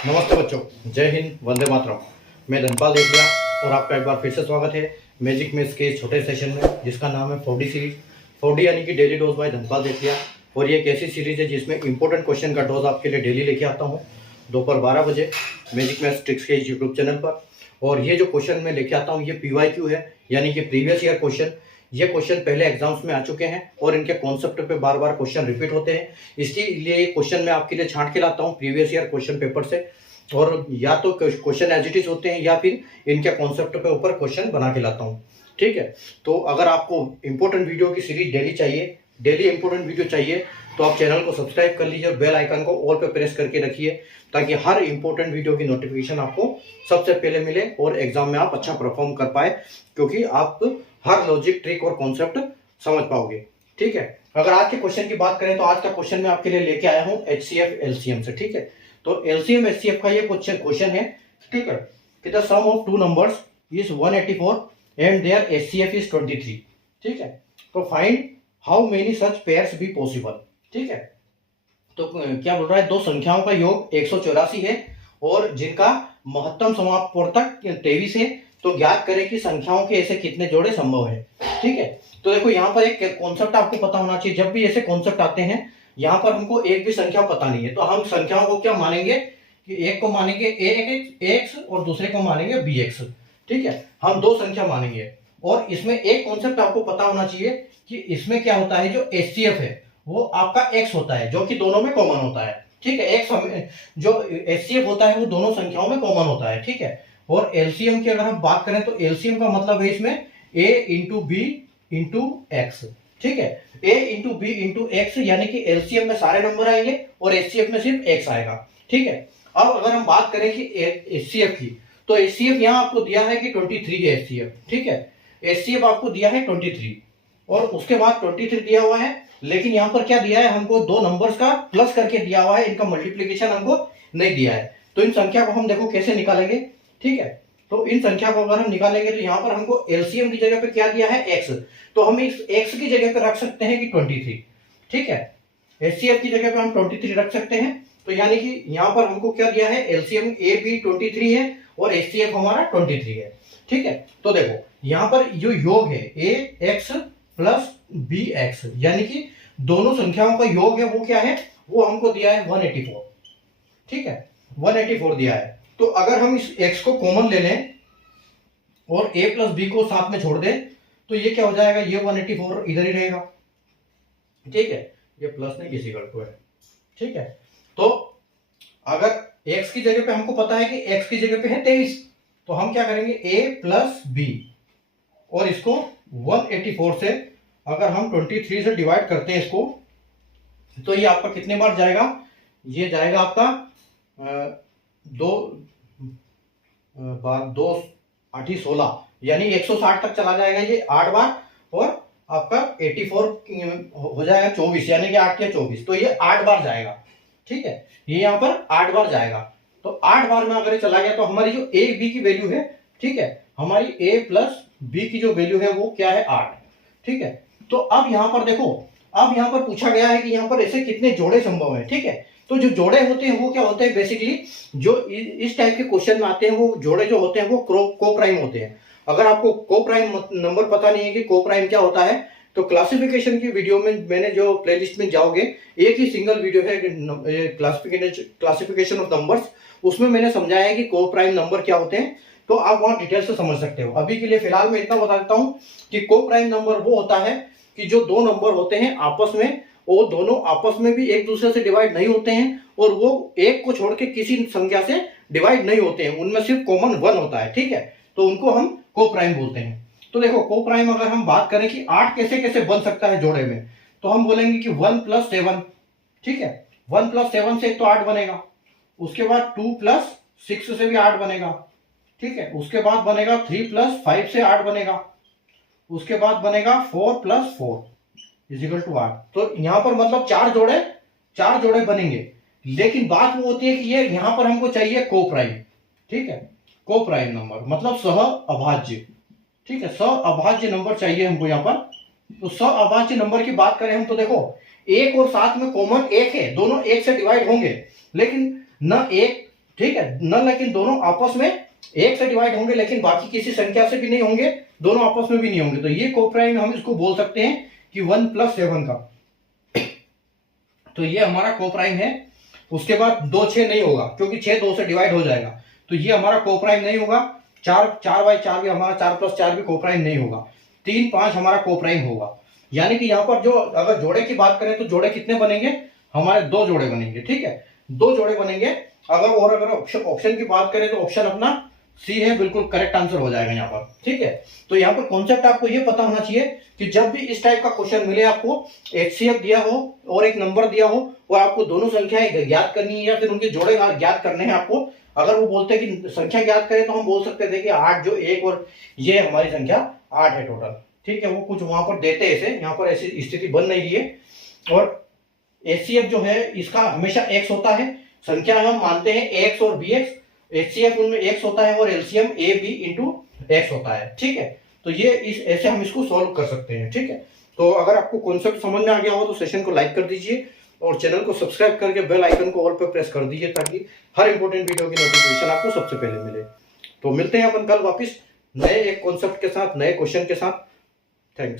नमस्ते बच्चों, जय हिंद, वंदे मातरम। मैं धनपाल देवलिया और आपका एक बार फिर से स्वागत है मैजिक मैथ्स के इस छोटे सेशन में जिसका नाम है 4D सीरीज। 4D यानी कि daily dose by Dhanpal Devliya. और ये एक ऐसी सीरीज है जिसमें इंपॉर्टेंट क्वेश्चन का डोज आपके लिए डेली लेके आता हूँ दोपहर 12 बजे मैजिक मैथ्स ट्रिक्स के यूट्यूब चैनल पर। और ये जो क्वेश्चन मैं लेके आता हूँ ये PYQ है, यानी कि प्रीवियस ईयर क्वेश्चन। ये क्वेश्चन पहले एग्जाम्स में आ चुके हैं और इनके कॉन्सेप्ट पे बार बार क्वेश्चन रिपीट होते हैं, इसलिए ये क्वेश्चन मैं आपके लिए छांट के लाता हूँ प्रीवियस ईयर क्वेश्चन पेपर से। और या तो क्वेश्चन एज इट इज होते हैं या फिर इनके कॉन्सेप्ट पे ऊपर क्वेश्चन बना के लाता हूँ। ठीक है, तो अगर आपको इंपॉर्टेंट वीडियो की सीरीज डेली चाहिए, डेली इंपॉर्टेंट वीडियो चाहिए, तो आप चैनल को सब्सक्राइब कर लीजिए और बेल आइकन को ऑल पे प्रेस करके रखिए ताकि हर इंपॉर्टेंट वीडियो की नोटिफिकेशन आपको सबसे पहले मिले और एग्जाम में आप अच्छा परफॉर्म कर पाए, क्योंकि आप हर लॉजिक, ट्रिक और कॉन्सेप्ट समझ पाओगे। ठीक है, अगर आज के क्वेश्चन की बात करें तो आज का क्वेश्चन मैं आपके लिए लेके आया हूँ HCF LCM से। ठीक है, तो LCM HCF का ये क्वेश्चन है। ठीक है, कि the sum of two numbers is 184 and their HCF is 23। ठीक है, तो find how many such pairs be possible. ठीक है, तो क्या बोल रहा है, दो संख्याओं का योग 184 है और जिनका महत्तम समापवर्तक 23 है, तो ज्ञात करें कि संख्याओं के ऐसे कितने जोड़े संभव है। ठीक है, तो देखो यहाँ पर एक कॉन्सेप्ट आपको पता होना चाहिए। जब भी ऐसे कॉन्सेप्ट आते हैं, यहाँ पर हमको एक भी संख्या पता नहीं है तो हम संख्याओं को क्या मानेंगे कि एक को मानेंगे AX और दूसरे को मानेंगे BX। ठीक है, हम दो संख्या मानेंगे और इसमें एक कॉन्सेप्ट आपको पता होना चाहिए कि इसमें क्या होता है, जो HCF है वो आपका X होता है, जो कि दोनों में कॉमन होता है। ठीक है, X जो HCF होता है वो दोनों संख्याओं में कॉमन होता है। ठीक है, और LCM की अगर हम बात करें तो LCM का मतलब है इसमें A into B into X। ठीक है, A into B into X, यानी कि LCM में सारे नंबर आएंगे और HCF में सिर्फ X आएगा। ठीक है, अब अगर हम बात करें कि HCF की, तो HCF यहाँ आपको दिया है कि 23 है HCF। ठीक है, HCF आपको दिया है 23 और उसके बाद 23 दिया हुआ है, लेकिन यहाँ पर क्या दिया है हमको, दो नंबर्स का प्लस करके दिया हुआ है, इनका मल्टीप्लीकेशन हमको नहीं दिया है। तो इन संख्या को हम देखो कैसे निकालेंगे। ठीक है, तो इन संख्या को अगर हम निकालेंगे तो यहाँ पर हमको LCM की जगह पे क्या दिया है, X, तो हम इस X की जगह पे रख सकते हैं कि 23। ठीक है, HCF की जगह पे हम 23 रख सकते हैं, तो यानी कि यहाँ पर हमको क्या दिया है, LCM AB 23 है और HCF हमारा 23 है। ठीक है, तो देखो यहाँ पर जो योग है AX प्लस BX, यानी कि दोनों संख्याओं का योग है वो क्या है, वो हमको दिया है 184। ठीक है, 184 दिया है, तो अगर हम इस X को कॉमन ले लें और A प्लस B को साथ में छोड़ दें तो ये क्या हो जाएगा, ये 184 इधर ही रहेगा। ठीक है, ये प्लस नहीं किसी गढ़ को है। ठीक है, तो अगर X की जगह पे हमको पता है कि X की जगह पे है 23, तो हम क्या करेंगे, A प्लस B और इसको 184 से अगर हम 23 से डिवाइड करते हैं इसको, तो ये आपका कितने बार जाएगा, ये जाएगा आपका दो बार, 2 8 16, यानी 160 तक चला जाएगा ये 8 बार, और आपका 84 हो जाएगा 24, यानी कि 8 के 24, तो ये 8 बार जाएगा। ठीक है, ये यहाँ पर 8 बार जाएगा, तो 8 बार में अगर चला गया तो हमारी जो A B की वैल्यू है, ठीक है, हमारी A प्लस B की जो वैल्यू है वो क्या है, 8। ठीक है, तो अब यहाँ पर देखो, अब यहाँ पर पूछा गया है कि यहाँ पर ऐसे कितने जोड़े संभव है। ठीक है, तो जो जोड़े होते हैं वो क्या होते हैं, बेसिकली जो इस टाइप के क्वेश्चन में आते हैं वो जोड़े जो होते हैं वो को प्राइम होते हैं। अगर आपको को प्राइम नंबर पता नहीं है कि को प्राइम क्या होता है, तो क्लासिफिकेशन की वीडियो में मैंने जो प्लेलिस्ट में जाओगे, एक ही सिंगल वीडियो है क्लासिफिकेशन ऑफ नंबर्स, उसमें मैंने समझाया है कि को प्राइम नंबर क्या होते हैं, तो आप वहां डिटेल से समझ सकते हो। अभी के लिए फिलहाल मैं इतना बता देता हूं कि को प्राइम नंबर वो होता है कि जो दो नंबर होते हैं आपस में, वो दोनों आपस में भी एक दूसरे से डिवाइड नहीं होते हैं और वो एक को छोड़ के किसी संख्या से डिवाइड नहीं होते हैं, उनमें सिर्फ कॉमन 1 होता है। ठीक है, तो उनको हम को प्राइम बोलते हैं। तो देखो को प्राइम अगर हम बात करें कि 8 कैसे कैसे बन सकता है जोड़े में, तो हम बोलेंगे कि 1 प्लस 7। ठीक है, 1 प्लस 7 से तो 8 बनेगा, उसके बाद 2 प्लस 6 से भी 8 बनेगा। ठीक है, उसके बाद बनेगा 3 प्लस 5 से 8 बनेगा, उसके बाद बनेगा 4 प्लस 4 इजिकल टू 8। तो यहां पर मतलब चार जोड़े बनेंगे, लेकिन बात वो होती है कि ये यहां पर हमको चाहिए को प्राइम। ठीक है, को प्राइम नंबर मतलब सह अभाज्य। ठीक है, सह अभाज्य नंबर चाहिए हमको यहाँ पर। तो सह अभाज्य नंबर की बात करें हम, तो देखो 1 और 7 में कॉमन 1 है, दोनों 1 से डिवाइड होंगे, लेकिन न 1 ठीक है न, लेकिन दोनों आपस में एक से डिवाइड होंगे, लेकिन बाकी किसी संख्या से भी नहीं होंगे, दोनों आपस में भी नहीं होंगे। तो ये कोप्राइम हम इसको बोल सकते हैं कि 1 + 7 का। तो ये हमारा कोप्राइम है। उसके बाद 2 6 नहीं होगा, क्योंकि 6 2 से डिवाइड हो जाएगा, तो ये हमारा कोप्राइम नहीं होगा। 4 भी हमारा 4 + 4 भी कोप्राइम नहीं होगा। 3 5 हमारा कोप्राइम होगा। यानी कि यहाँ पर जो अगर जोड़े की बात करें तो जोड़े कितने बनेंगे, हमारे 2 जोड़े बनेंगे। ठीक है, 2 जोड़े बनेंगे। अगर ऑप्शन की बात करें तो ऑप्शन अपना सी है, बिल्कुल करेक्ट आंसर हो जाएगा यहाँ पर। ठीक है, तो यहाँ पर कॉन्सेप्ट आपको ये पता होना चाहिए कि जब भी इस टाइप का क्वेश्चन मिले, आपको HCF दिया हो और एक नंबर दिया हो और आपको दोनों संख्याएं ज्ञात करनी है या फिर उनके जोड़े ज्ञात करने हैं आपको, अगर वो बोलते हैं कि संख्या ज्ञात करें तो हम बोल सकते थे कि 8 जो 1 और ये हमारी संख्या 8 है टोटल। ठीक है, वो कुछ वहां पर देते हैं ऐसे, यहाँ पर ऐसी स्थिति बन नहीं रही है। और HCF जो है इसका हमेशा x होता है। संख्या हम मानते हैं x और bx, HCF उनमें x होता है और LCM AB × x होता है। ठीक है, तो ये ऐसे हम इसको सॉल्व कर सकते हैं। ठीक है, तो अगर आपको कॉन्सेप्ट समझ में आ गया हो तो सेशन को लाइक कर दीजिए और चैनल को सब्सक्राइब करके बेल आइकन को ऑल पर प्रेस कर दीजिए, ताकि हर इंपॉर्टेंट वीडियो की नोटिफिकेशन आपको सबसे पहले मिले। तो मिलते हैं अपन कल वापस नए एक कॉन्सेप्ट के साथ, नए क्वेश्चन के साथ। थैंक्स।